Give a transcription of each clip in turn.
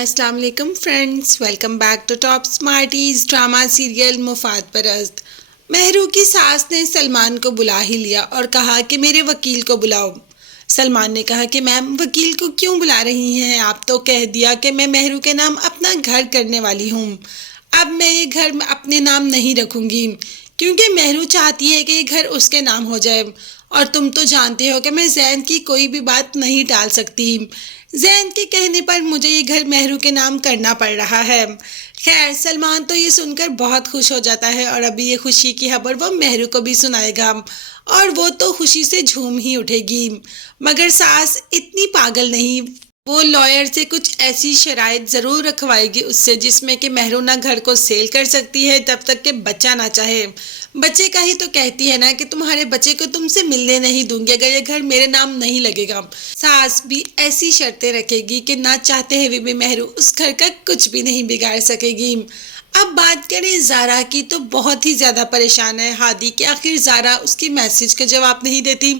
السلام علیکم friends, welcome back to top smarties drama serial مفاد پرست۔ مہرو کی ساس نے سلمان کو بلا ہی لیا اور کہا کہ میرے وکیل کو بلاؤ۔ سلمان نے کہا کہ میم وکیل کو کیوں بلا رہی ہیں؟ آپ تو کہہ دیا کہ میں مہرو کے نام اپنا گھر کرنے والی ہوں۔ اب میں یہ گھر اپنے نام نہیں رکھوں گی کیونکہ مہرو چاہتی ہے کہ یہ گھر اس کے نام ہو جائے، اور تم تو جانتے ہو کہ میں زین کی کوئی بھی بات نہیں ٹال سکتی۔ زین کے کہنے پر مجھے یہ گھر مہرو کے نام کرنا پڑ رہا ہے۔ خیر، سلمان تو یہ سن کر بہت خوش ہو جاتا ہے اور ابھی یہ خوشی کی خبر وہ مہرو کو بھی سنائے گا اور وہ تو خوشی سے جھوم ہی اٹھے گی۔ مگر ساس اتنی پاگل نہیں، وہ لائر سے کچھ ایسی شرائط ضرور رکھوائے گی اس سے جس میں کہ مہرو نہ گھر کو سیل کر سکتی ہے جب تک کہ بچہ نہ چاہے۔ بچے کا ہی تو کہتی ہے نا کہ تمہارے بچے کو تم سے ملنے نہیں دوں گی اگر یہ گھر میرے نام نہیں لگے گا۔ ساس بھی ایسی شرطیں رکھے گی کہ نہ چاہتے ہوئے بھی مہرو اس گھر کا کچھ بھی نہیں بگاڑ سکے گی۔ اب بات کریں زارا کی تو بہت ہی زیادہ پریشان ہے ہادی کہ آخر زارا اس کے میسج کا جواب نہیں دیتی،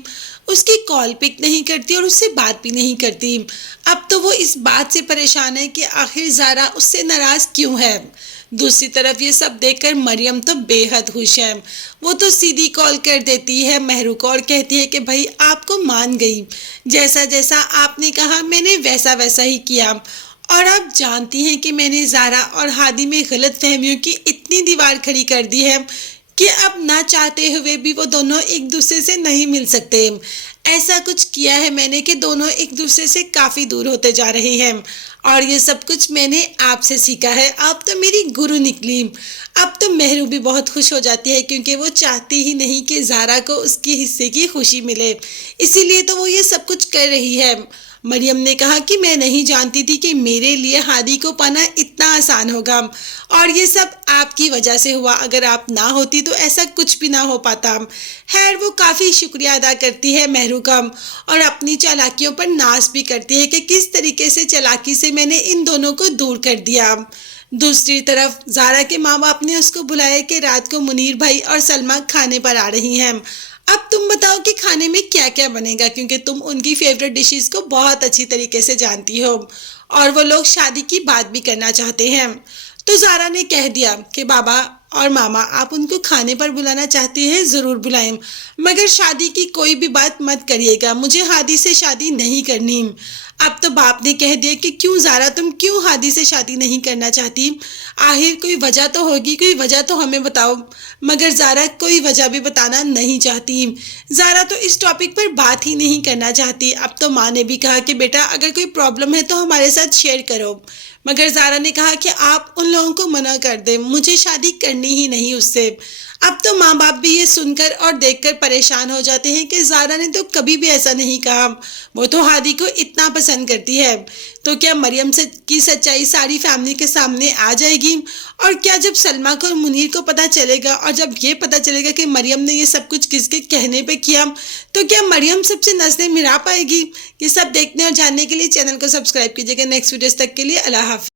اس کی کال پک نہیں کرتی اور اس سے بات بھی نہیں کرتی۔ اب تو وہ اس بات سے پریشان ہے کہ آخر زارا اس سے ناراض کیوں ہے۔ دوسری طرف یہ سب دیکھ کر مریم تو بے حد خوش ہے۔ وہ تو سیدھی کال کر دیتی ہے مہرو کو اور کہتی ہے کہ بھائی آپ کو مان گئی، جیسا جیسا آپ نے کہا میں نے ویسا ویسا ہی کیا، اور آپ جانتی ہیں کہ میں نے زارا اور ہادی میں غلط فہمیوں کی اتنی دیوار کھڑی کر دی ہے کہ اب نہ چاہتے ہوئے بھی وہ دونوں ایک دوسرے سے نہیں مل سکتے۔ ایسا کچھ کیا ہے میں نے کہ دونوں ایک دوسرے سے کافی دور ہوتے جا رہے ہیں، اور یہ سب کچھ میں نے آپ سے سیکھا ہے، آپ تو میری گرو نکلی۔ اب تو مہرو بھی بہت خوش ہو جاتی ہے کیونکہ وہ چاہتی ہی نہیں کہ زارا کو اس کی حصے کی خوشی ملے، اسی لیے تو وہ یہ سب کچھ کر رہی ہے۔ مریم نے کہا کہ میں نہیں جانتی تھی کہ میرے لیے ہادی کو پانا اتنا آسان ہوگا، اور یہ سب آپ کی وجہ سے ہوا، اگر آپ نہ ہوتی تو ایسا کچھ بھی نہ ہو پاتا۔ خیر، وہ کافی شکریہ ادا کرتی ہے مہرو کا اور اپنی چالاکیوں پر ناز بھی کرتی ہے کہ کس طریقے سے چالاکی سے میں نے ان دونوں کو دور کر دیا۔ دوسری طرف زارا کے ماں باپ نے اس کو بلایا کہ رات کو منیر بھائی اور سلمہ کھانے پر آ رہی ہیں، اب تم بتاؤ کہ کھانے میں کیا کیا بنے گا، کیونکہ تم ان کی فیوریٹ ڈشز کو بہت اچھی طریقے سے جانتی ہو اور وہ لوگ شادی کی بات بھی کرنا چاہتے ہیں۔ تو زارا نے کہہ دیا کہ بابا اور ماما آپ ان کو کھانے پر بلانا چاہتے ہیں ضرور بلائیں، مگر شادی کی کوئی بھی بات مت کریے گا، مجھے ہادی سے شادی نہیں کرنی۔ اب تو باپ نے کہہ دیا کہ کیوں زارا تم کیوں ہادی سے شادی نہیں کرنا چاہتی؟ آخر کوئی وجہ تو ہوگی، کوئی وجہ تو ہمیں بتاؤ۔ مگر زارا کوئی وجہ بھی بتانا نہیں چاہتی، زارا تو اس ٹاپک پر بات ہی نہیں کرنا چاہتی۔ اب تو ماں نے بھی کہا کہ بیٹا اگر کوئی پرابلم ہے تو ہمارے ساتھ شیئر کرو، مگر زارا نے کہا کہ آپ ان لوگوں کو منع کر دیں، مجھے شادی کرنی ہی نہیں اس سے۔ اب تو ماں باپ بھی یہ سن کر اور دیکھ کر پریشان ہو جاتے ہیں کہ زارا نے تو کبھی بھی ایسا نہیں کہا، وہ تو ہادی کو اتنا پسند کرتی ہے۔ تو کیا مریم کی سچائی ساری فیملی کے سامنے آ جائے گی؟ اور کیا جب سلمہ کو اور منیر کو پتہ چلے گا اور جب یہ پتہ چلے گا کہ مریم نے یہ سب کچھ کس کے کہنے پہ کیا، تو کیا مریم سب سے نظریں ملا پائے گی؟ یہ سب دیکھنے اور جاننے کے لیے چینل کو سبسکرائب کیجیے گا۔ نیکسٹ ویڈیوز تک کے لیے اللہ حافظ۔